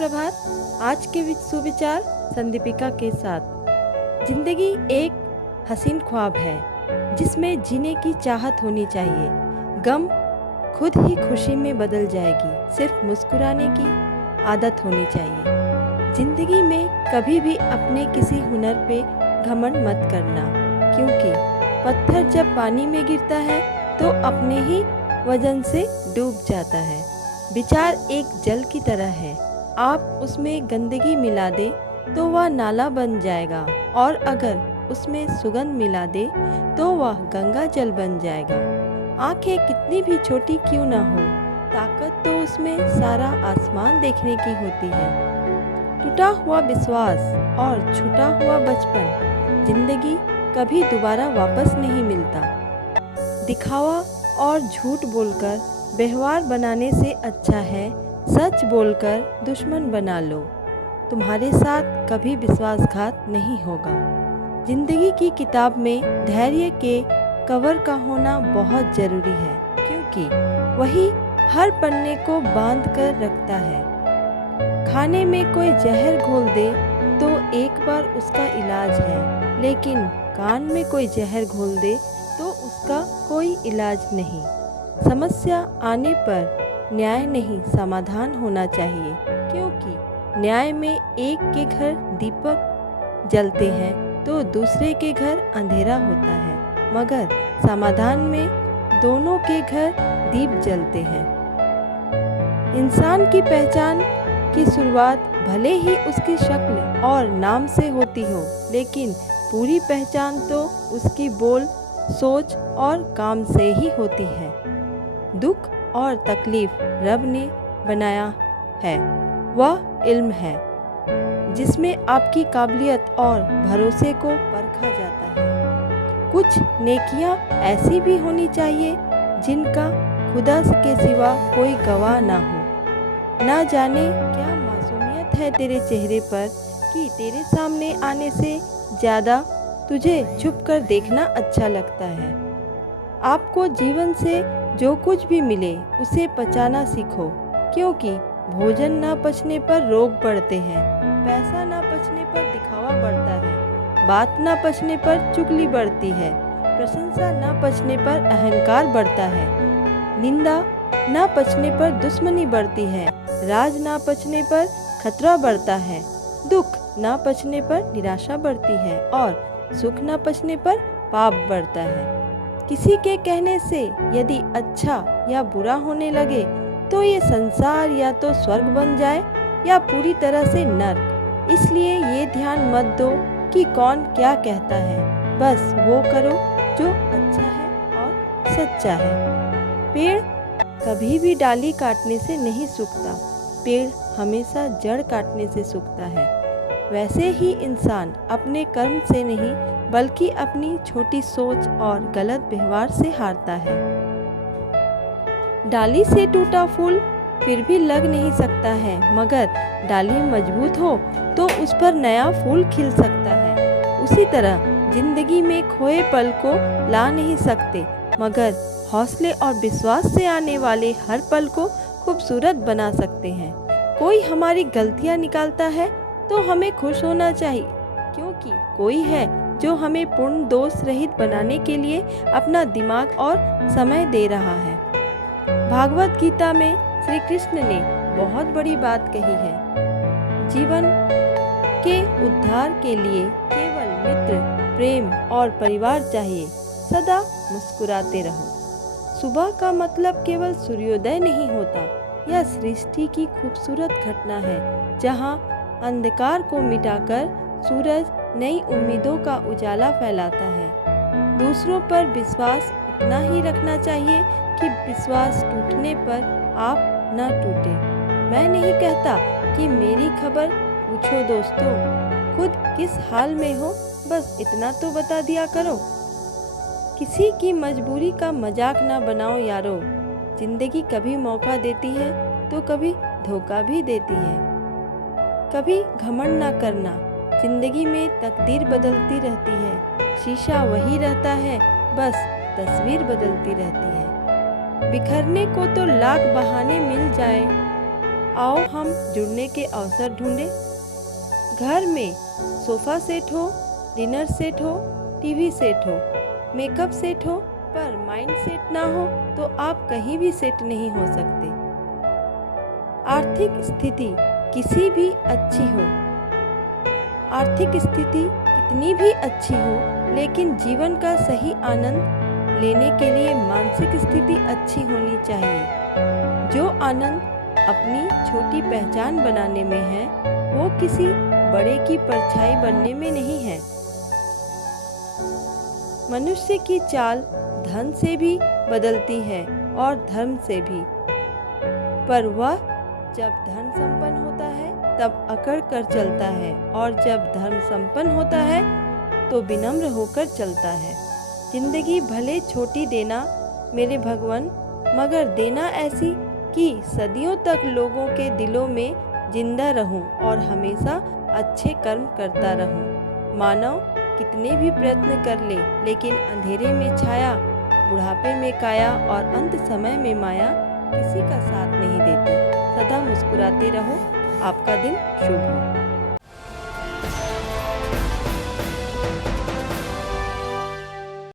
सुप्रभात। आज के सुविचार संदीपिका के साथ। जिंदगी एक हसीन ख्वाब है जिसमें जीने की चाहत होनी चाहिए। गम खुद ही खुशी में बदल जाएगी, सिर्फ मुस्कुराने की आदत होनी चाहिए। जिंदगी में कभी भी अपने किसी हुनर पे घमंड मत करना, क्योंकि पत्थर जब पानी में गिरता है तो अपने ही वजन से डूब जाता है। विचार एक जल की तरह है, आप उसमें गंदगी मिला दे तो वह नाला बन जाएगा, और अगर उसमें सुगंध मिला दे तो वह गंगा जल बन जाएगा। आंखें कितनी भी छोटी क्यों ना हो, ताकत तो उसमें सारा आसमान देखने की होती है। टूटा हुआ विश्वास और छूटा हुआ बचपन जिंदगी कभी दोबारा वापस नहीं मिलता। दिखावा और झूठ बोलकर व्यवहार बनाने से अच्छा है सच बोलकर दुश्मन बना लो। तुम्हारे साथ कभी विश्वासघात नहीं होगा। जिंदगी की किताब में धैर्य के कवर का होना बहुत ज़रूरी है, क्योंकि वही हर पन्ने को बांध कर रखता है। खाने में कोई जहर घोल दे तो एक बार उसका इलाज है, लेकिन कान में कोई जहर घोल दे तो उसका कोई इलाज नहीं। समस्या आने पर न्याय नहीं समाधान होना चाहिए, क्योंकि न्याय में एक के घर दीपक जलते हैं तो दूसरे के घर अंधेरा होता है, मगर समाधान में दोनों के घर दीप जलते हैं। इंसान की पहचान की शुरुआत भले ही उसकी शक्ल और नाम से होती हो, लेकिन पूरी पहचान तो उसकी बोल, सोच और काम से ही होती है। दुख और तकलीफ रब ने बनाया है, वह इल्म है जिसमें आपकी काबिलियत और भरोसे को परखा जाता है। कुछ नेकियां ऐसी भी होनी चाहिए जिनका खुदा के सिवा कोई गवाह ना हो। ना जाने क्या मासूमियत है तेरे चेहरे पर कि तेरे सामने आने से ज़्यादा तुझे छुप कर देखना अच्छा लगता है। आपको जीवन से जो कुछ भी मिले उसे पचाना सीखो, क्योंकि भोजन ना पचने पर रोग बढ़ते हैं, पैसा ना पचने पर दिखावा बढ़ता है, बात ना पचने पर चुगली बढ़ती है, प्रशंसा ना पचने पर अहंकार बढ़ता है, निंदा ना पचने पर दुश्मनी बढ़ती है, राज ना पचने पर खतरा बढ़ता है, दुख ना पचने पर निराशा बढ़ती है, और सुख ना पचने पर पाप बढ़ता है। किसी के कहने से यदि अच्छा या बुरा होने लगे तो ये संसार या तो स्वर्ग बन जाए या पूरी तरह से नर्क। इसलिए ये ध्यान मत दो कि कौन क्या कहता है, बस वो करो जो अच्छा है और सच्चा है। पेड़ कभी भी डाली काटने से नहीं सूखता, पेड़ हमेशा जड़ काटने से सूखता है। वैसे ही इंसान अपने कर्म से नहीं बल्कि अपनी छोटी सोच और गलत व्यवहार से हारता है। डाली से टूटा फूल फिर भी लग नहीं सकता है, मगर डाली मजबूत हो तो उस पर नया फूल खिल सकता है। उसी तरह जिंदगी में खोए पल को ला नहीं सकते, मगर हौसले और विश्वास से आने वाले हर पल को खूबसूरत बना सकते हैं। कोई हमारी गलतियां निकालता है तो हमें खुश होना चाहिए, क्योंकि कोई है जो हमें पूर्ण दोष रहित बनाने के लिए अपना दिमाग और समय दे रहा है। भागवत गीता में श्री कृष्ण ने बहुत बड़ी बात कही है। जीवन के उद्धार के लिए केवल मित्र, प्रेम और परिवार चाहिए। सदा मुस्कुराते रहो। सुबह का मतलब केवल सूर्योदय नहीं होता, यह सृष्टि की खूबसूरत घटना है, जहाँ अंधकार को मिटाकर सूरज नई उम्मीदों का उजाला फैलाता है। दूसरों पर विश्वास उतना ही रखना चाहिए कि विश्वास टूटने पर आप न टूटे। मैं नहीं कहता कि मेरी खबर पूछो दोस्तों, खुद किस हाल में हो बस इतना तो बता दिया करो। किसी की मजबूरी का मजाक ना बनाओ यारो। जिंदगी कभी मौका देती है तो कभी धोखा भी देती है। कभी घमंड ना करना, जिंदगी में तकदीर बदलती रहती है, शीशा वही रहता है, बस तस्वीर बदलती रहती है। बिखरने को तो लाख बहाने मिल जाए, आओ हम जुड़ने के अवसर ढूंढें। घर में सोफ़ा सेट हो, डिनर सेट हो, टीवी सेट हो, मेकअप सेट हो, पर माइंड सेट ना हो तो आप कहीं भी सेट नहीं हो सकते। आर्थिक स्थिति किसी भी अच्छी हो, आर्थिक स्थिति कितनी भी अच्छी हो, लेकिन जीवन का सही आनंद लेने के लिए मानसिक स्थिति अच्छी होनी चाहिए। जो आनंद अपनी छोटी पहचान बनाने में है, वो किसी बड़े की परछाई बनने में नहीं है। मनुष्य की चाल धन से भी बदलती है और धर्म से भी, पर वह जब धन संपन्न होता है तब अकड़ कर चलता है, और जब धर्म संपन्न होता है तो विनम्र होकर चलता है। जिंदगी भले छोटी देना मेरे भगवान, मगर देना ऐसी कि सदियों तक लोगों के दिलों में जिंदा रहूं और हमेशा अच्छे कर्म करता रहूं। मानव कितने भी प्रयत्न कर ले, लेकिन अंधेरे में छाया, बुढ़ापे में काया और अंत समय में माया किसी का साथ नहीं देती। सदा मुस्कुराते रहो। आपका दिन शुभ हो।